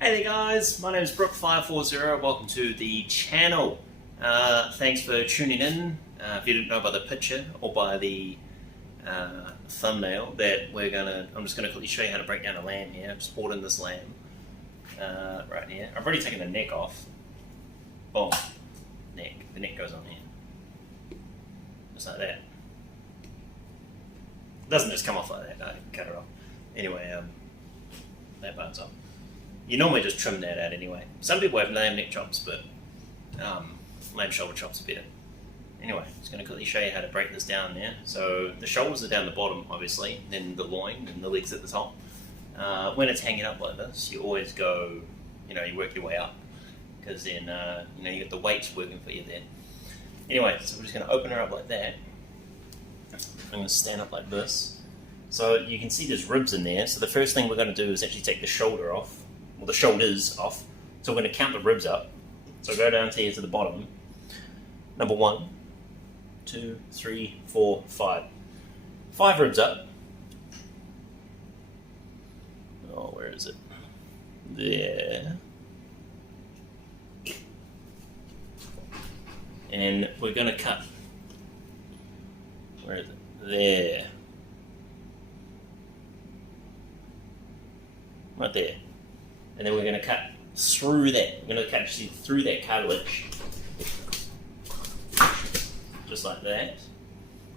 Hey there guys, my name is Brook540, welcome to the channel. Thanks for tuning in. If you didn't know by the picture or by the thumbnail that I'm just going to quickly show you how to break down a lamb here. I'm sporting this lamb right here. I've already taken the neck off. Boom, neck. The neck goes on here. Just like that. It doesn't just come off like that, I cut it off. Anyway, that part's off. You normally just trim that out anyway. Some people have lamb neck chops, but lamb shoulder chops are better. Anyway, I'm just going to quickly show you how to break this down there. So the shoulders are down the bottom, obviously, then the loin and the legs at the top. When it's hanging up like this, you always go, you work your way up, because then, you get the weights working for you there. Anyway, so we're just going to open her up like that. I'm going to stand up like this. So you can see there's ribs in there. So the first thing we're going to do is actually take the shoulder off. Well, the shoulders off. So we're going to count the ribs up. So go down here to the bottom. Number 1, 2, 3, 4, 5. 5 ribs up. Oh, where is it? There. And we're going to cut. Where is it? There. Right there. And then we're going to cut through that. We're going to cut actually through that cartilage. Just like that.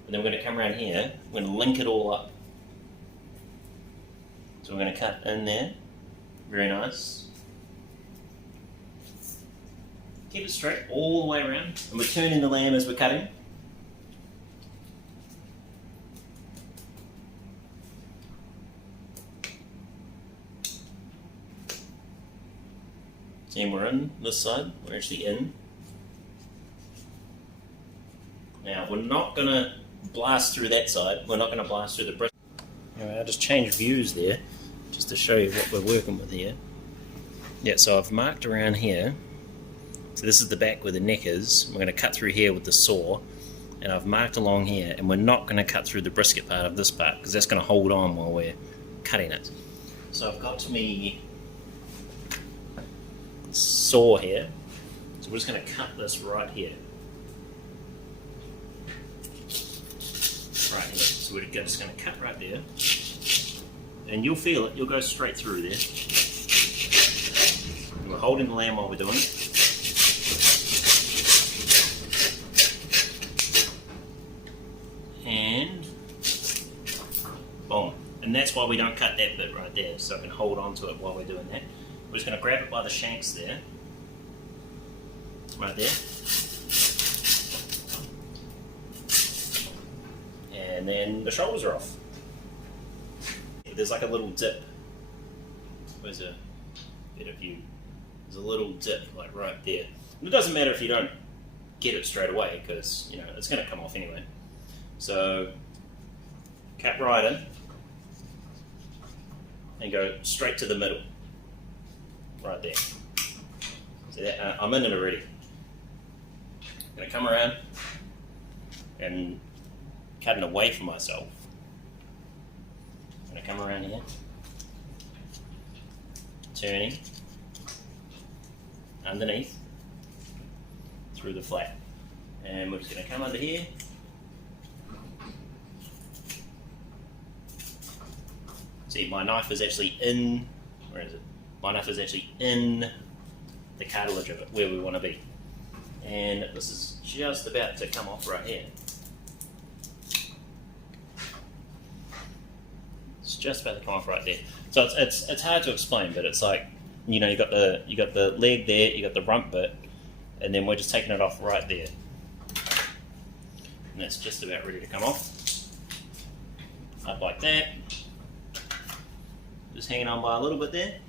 And then we're going to come around here. We're going to link it all up. So we're going to cut in there. Very nice. Keep it straight all the way around. And we're turning the lamb as we're cutting. And we're in this side, we're actually in. Now we're not going to blast through that side, we're not going to blast through the brisket. Anyway, I'll just change views there, just to show you what we're working with here. Yeah, so I've marked around here, so this is the back where the neck is. We're going to cut through here with the saw, and I've marked along here, and we're not going to cut through the brisket part of this part, because that's going to hold on while we're cutting it. So I've got to me saw here, so we're just going to cut this right here. Right here. So we're just going to cut right there, and you'll feel it, you'll go straight through there. And we're holding the lamb while we're doing it. And boom. And that's why we don't cut that bit right there, so I can hold on to it while we're doing that. We're just going to grab it by the shanks there, right there, and then the shoulders are off. There's like a little dip. Where's a better view? There's a little dip like right there. And it doesn't matter if you don't get it straight away, because it's going to come off anyway. So cut right in and go straight to the middle. Right there. See that? I'm in it already. I'm going to come around and cutting away from myself. I'm going to come around here, turning underneath through the flap, and we're just going to come under here. See, my knife is actually in. Where is it? My knife is actually in the cartilage of it, where we want to be. And this is just about to come off right here. It's just about to come off right there. So it's hard to explain, but it's like, you got the leg there, you got the rump bit, and then we're just taking it off right there. And that's just about ready to come off. Up like that. Just hanging on by a little bit there.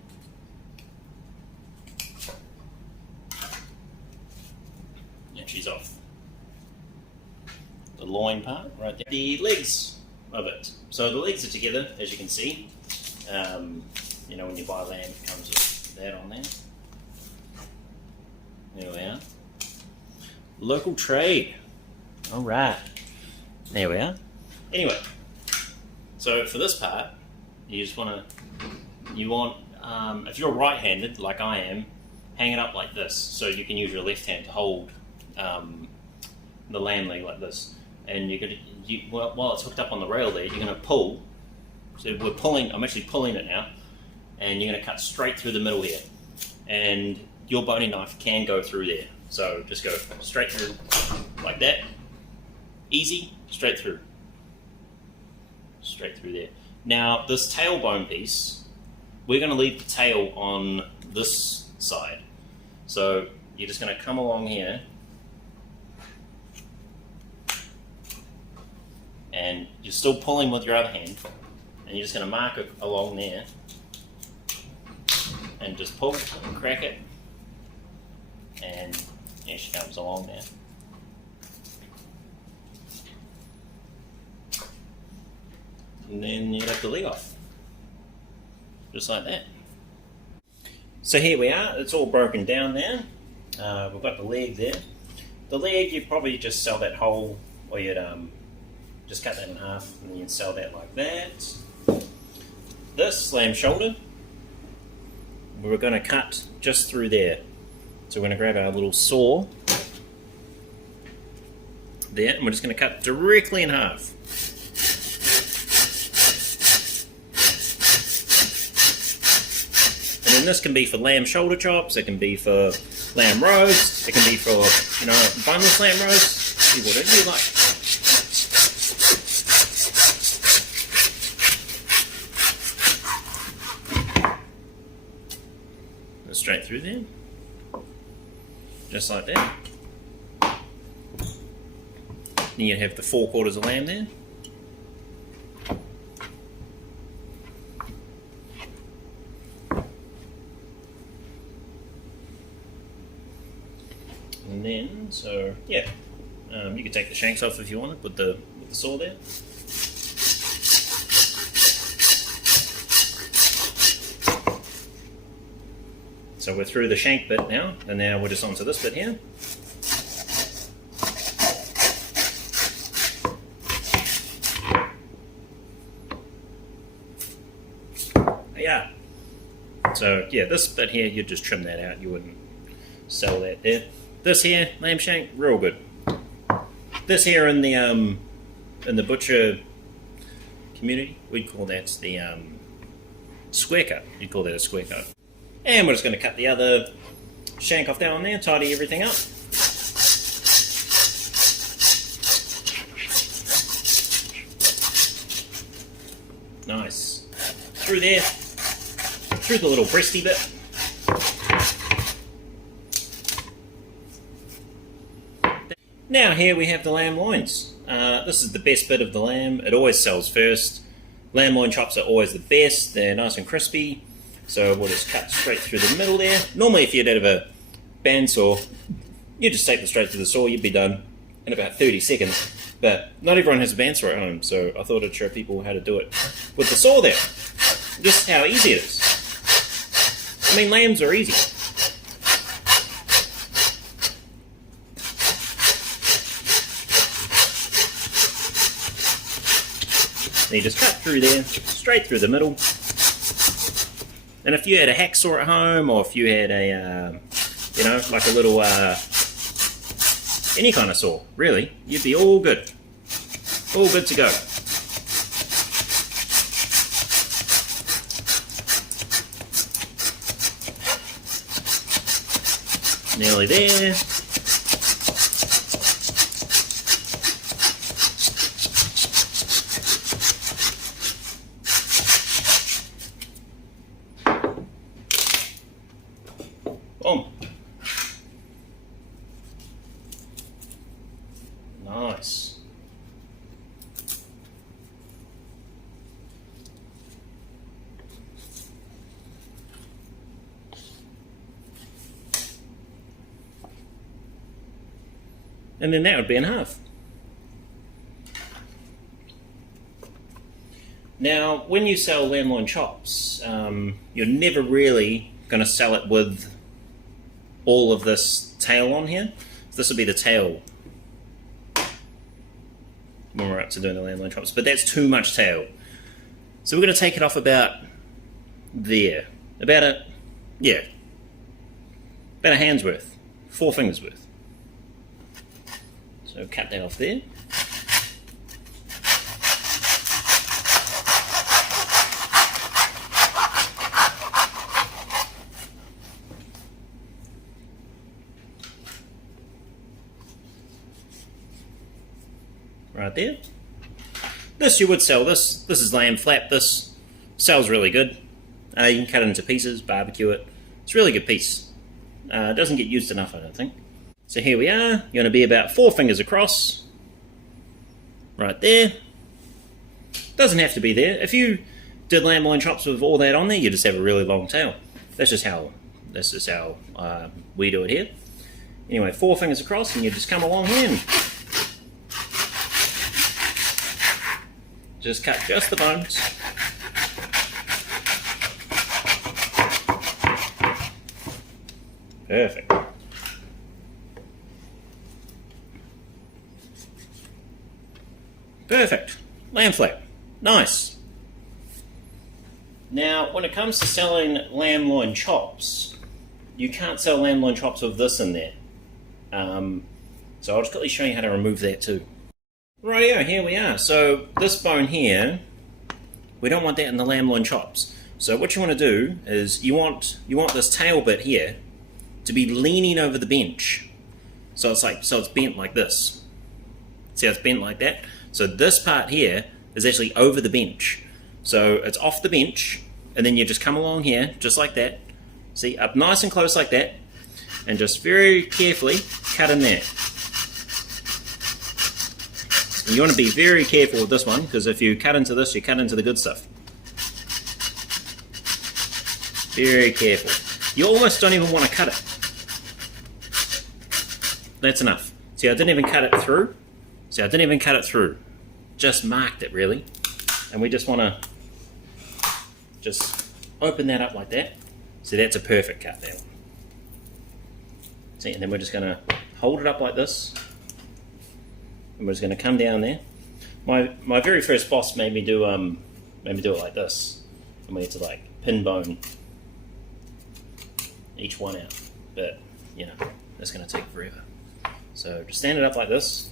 She's off. The loin part right there. The legs of it. So the legs are together, as you can see. When you buy lamb, it comes with that on there. There we are. Local trade. All right. There we are. Anyway, so for this part, you want if you're right-handed, like I am, hang it up like this, so you can use your left hand to hold the lamb leg like this. And while it's hooked up on the rail there, you're going to pull. So we're pulling. I'm actually pulling it now, and you're going to cut straight through the middle here. And your boning knife can go through there. So just go straight through like that. Easy, straight through. Straight through there. Now this tailbone piece, we're going to leave the tail on this side. So you're just going to come along here and you're still pulling with your other hand, and you're just going to mark it along there and just pull and crack it, and here she comes along there. And then you have the leg off, just like that. So here we are, it's all broken down now. We've got the leg there. The leg, you'd probably just sell that whole, or you'd just cut that in half and then you'd sell that like that. This lamb shoulder, we're going to cut just through there. So we're going to grab our little saw there, and we're just going to cut directly in half. And then this can be for lamb shoulder chops, it can be for lamb roast, it can be for, boneless lamb roast, do whatever you like. Straight through there, just like that. Then you have the 4/4 of lamb there. And then, so yeah, you can take the shanks off if you want it with the saw there. So we're through the shank bit now, and now we're just onto this bit here. Yeah. So yeah, this bit here, you'd just trim that out. You wouldn't sell that there. This here, lamb shank, real good. This here in the butcher community, we'd call that the square cut. You'd call that a square cut. And we're just going to cut the other shank off down there, tidy everything up. Nice. Through there, through the little breasty bit. Now here we have the lamb loins. This is the best bit of the lamb. It always sells first. Lamb loin chops are always the best. They're nice and crispy. So we'll just cut straight through the middle there. Normally if you had a bandsaw, you just take them straight to the saw, you'd be done in about 30 seconds. But not everyone has a bandsaw at home, so I thought I'd show people how to do it with the saw there. Just how easy it is. I mean, lambs are easy. And you just cut through there, straight through the middle. And if you had a hacksaw at home, or if you had a, like a little, any kind of saw, really, you'd be all good. All good to go. Nearly there. Boom. Nice. And then that would be in half. Now, when you sell lamb loin chops, you're never really going to sell it with all of this tail on here. So this will be the tail when we're up to doing the lamb loin chops, but that's too much tail. So we're going to take it off about there. About a, yeah, about a hand's worth, 4 fingers worth. So cut that off there. Right there. This you would sell this. This is lamb flap. This sells really good. You can cut it into pieces, barbecue it. It's a really good piece. It doesn't get used enough, I don't think. So here we are. You're going to be about 4 fingers across. Right there. Doesn't have to be there. If you did lamb loin chops with all that on there, you just have a really long tail. That's just how we do it here. Anyway, 4 fingers across, and you just come along here and just cut just the bones. Perfect. Perfect. Lamb flap. Nice. Now, when it comes to selling lamb loin chops, you can't sell lamb loin chops with this in there. So I'll just quickly show you how to remove that too. Rightio, here we are. So this bone here, we don't want that in the lamb loin chops. So what you want to do is you want this tail bit here to be leaning over the bench. So it's bent like this. See how it's bent like that? So this part here is actually over the bench. So it's off the bench, and then you just come along here, just like that. See, up nice and close like that, and just very carefully cut in there. And you want to be very careful with this one, because if you cut into this, you cut into the good stuff. Very careful. You almost don't even want to cut it. That's enough. See, I didn't even cut it through. See, I didn't even cut it through. Just marked it, really. And we just want to just open that up like that. See, that's a perfect cut there. See, and then we're just going to hold it up like this. And we're just going to come down there. My very first boss made me do it like this. And we had to like pin bone each one out. But, you know, that's going to take forever. So just stand it up like this.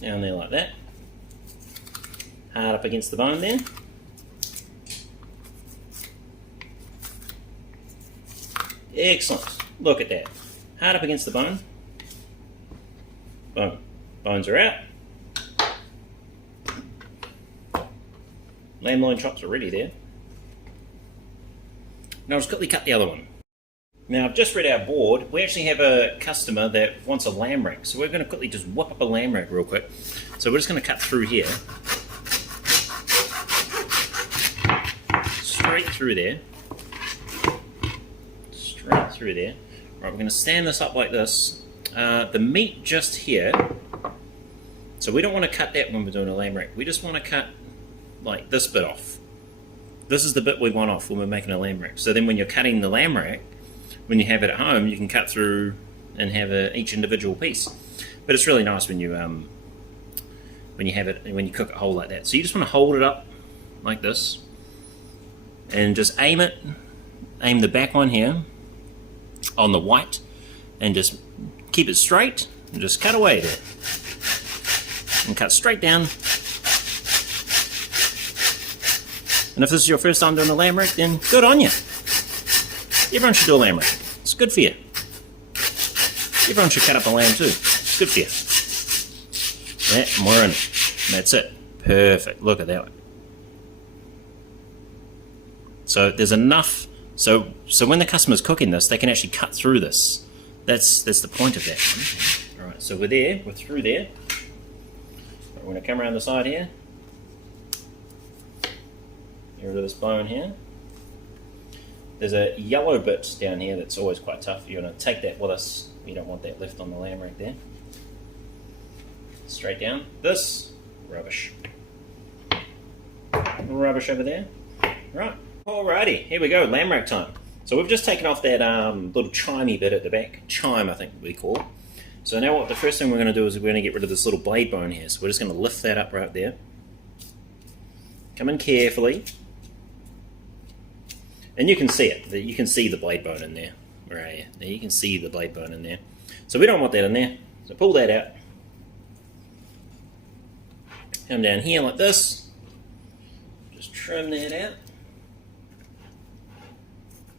Down there like that. Hard up against the bone there. Excellent. Look at that. Hard up against the bone. Boom. Bones are out. Lamb loin chops are ready there. Now I'll just quickly cut the other one. Now I've just read our board. We actually have a customer that wants a lamb rack, so we're going to quickly just whip up a lamb rack real quick. So we're just going to cut through here. Straight through there. Straight through there. Right, we're going to stand this up like this. The meat just here, so we don't want to cut that when we're doing a lamb rack. We just want to cut like this bit off. This is the bit we want off when we're making a lamb rack. So then when you're cutting the lamb rack, when you have it at home, you can cut through and have each individual piece. But it's really nice when you have it, when you cook it whole like that. So you just want to hold it up like this, and just aim the back one here on the white, and just keep it straight, and just cut away there, and cut straight down. And if this is your first time doing a lamb rack, then good on you. Everyone should do a lamb rack. It's good for you. Everyone should cut up a lamb too. It's good for you. Yeah, and we're in. And that's it. Perfect. Look at that one. So there's enough. So when the customer's cooking this, they can actually cut through this. That's the point of that one. All right. So we're there. We're through there. We're going to come around the side here. Get rid of this bone here. There's a yellow bit down here that's always quite tough. You're going to take that with us. You don't want that left on the lamb rack there. Straight down. This, rubbish. Rubbish over there. Right. Alrighty, here we go, lamb rack time. So we've just taken off that little chimey bit at the back. Chime, I think we call it. So now the first thing we're going to do is we're going to get rid of this little blade bone here. So we're just going to lift that up right there. Come in carefully. And you can see it. You can see the blade bone in there. Where are you? There, you can see the blade bone in there. So we don't want that in there. So pull that out. Come down here like this. Just trim that out.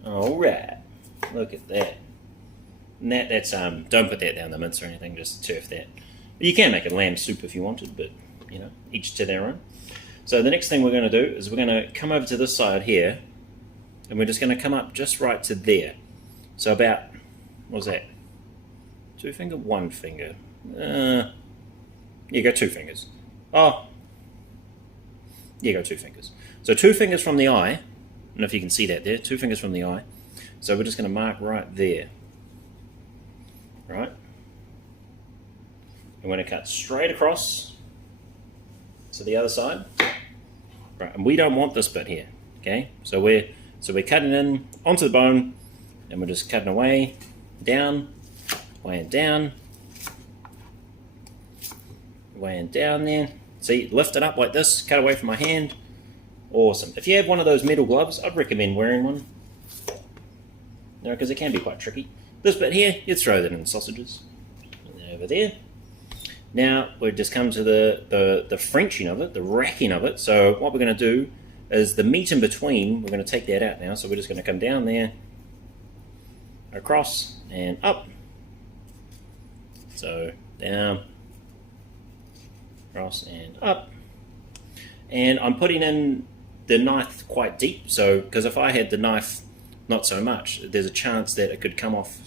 Alright. Look at that. And that's don't put that down the mince or anything, just turf that. You can make a lamb soup if you wanted, but you know, each to their own. So the next thing we're going to do is we're going to come over to this side here, and we're just going to come up just right to there. So about, what was that? 2 finger, 1 finger. You go 2 fingers. Oh, you go 2 fingers. So 2 fingers from the eye. I don't know if you can see that there. 2 fingers from the eye. So we're just going to mark right there. Right? I'm going to cut straight across to the other side. Right, and we don't want this bit here. Okay? So we're cutting in onto the bone, and we're just cutting away, down, way and down, way and down there. See, lift it up like this, cut away from my hand. Awesome. If you have one of those metal gloves, I'd recommend wearing one. You know, because it can be quite tricky. This bit here, you throw that in the sausages. And over there. Now, we've just come to the Frenching of it, the racking of it. So what we're going to do is the meat in between, we're going to take that out now. So we're just going to come down there, across, and up. So down, across, and up. And I'm putting in the knife quite deep, so because if I had the knife not so much, there's a chance that it could come off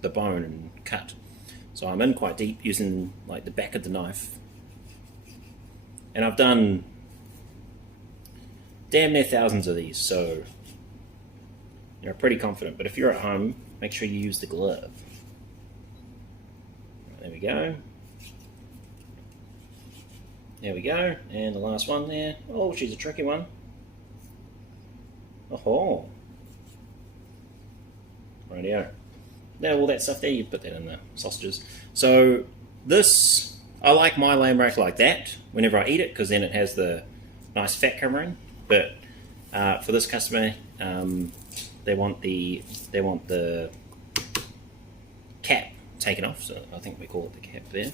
the bone and cut. So I'm in quite deep using like the back of the knife. And I've done damn near thousands of these, so you're pretty confident. But if you're at home, make sure you use the glove. There we go. There we go. And the last one there. Oh, she's a tricky one. Oh. Rightio. Now all that stuff there, you put that in the sausages. So this, I like my lamb rack like that whenever I eat it, because then it has the nice fat covering. But for this customer, they want the cap taken off. So I think we call it the cap there.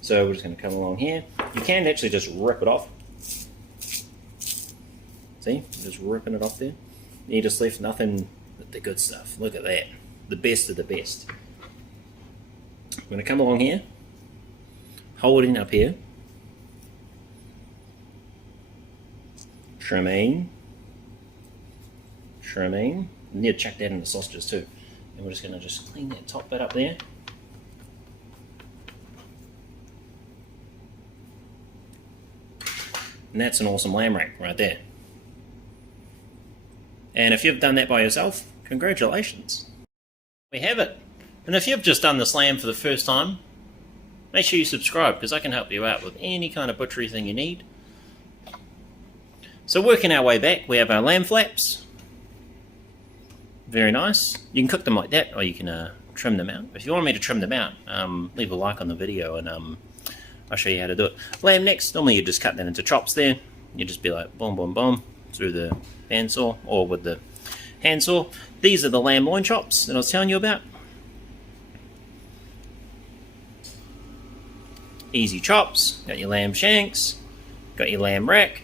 So we're just going to come along here. You can actually just rip it off. See, just ripping it off there. You just left nothing but the good stuff. Look at that. The best of the best. I'm going to come along here, holding up here, trimming, trimming. I need to chuck that in the sausages too. And we're just going to just clean that top bit up there. And that's an awesome lamb rack right there. And if you've done that by yourself, congratulations. We have it. And if you've just done this lamb for the first time, make sure you subscribe, because I can help you out with any kind of butchery thing you need. So working our way back, we have our lamb flaps. Very nice. You can cook them like that, or you can trim them out. If you want me to trim them out, leave a like on the video and I'll show you how to do it. Lamb necks, normally you just cut that into chops there. You just be like boom, boom, boom through the bandsaw or with the handsaw. These are the lamb loin chops that I was telling you about. Easy chops. Got your lamb shanks. Got your lamb rack.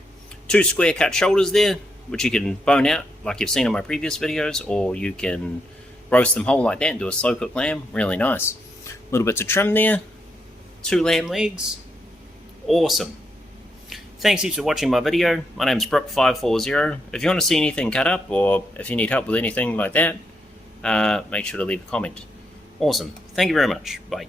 2 square cut shoulders there, which you can bone out like you've seen in my previous videos, or you can roast them whole like that and do a slow cooked lamb. Really nice. Little bits of trim there. 2 lamb legs. Awesome. Thanks heaps for watching my video. My name's Brook540. If you want to see anything cut up, or if you need help with anything like that, make sure to leave a comment. Awesome. Thank you very much. Bye.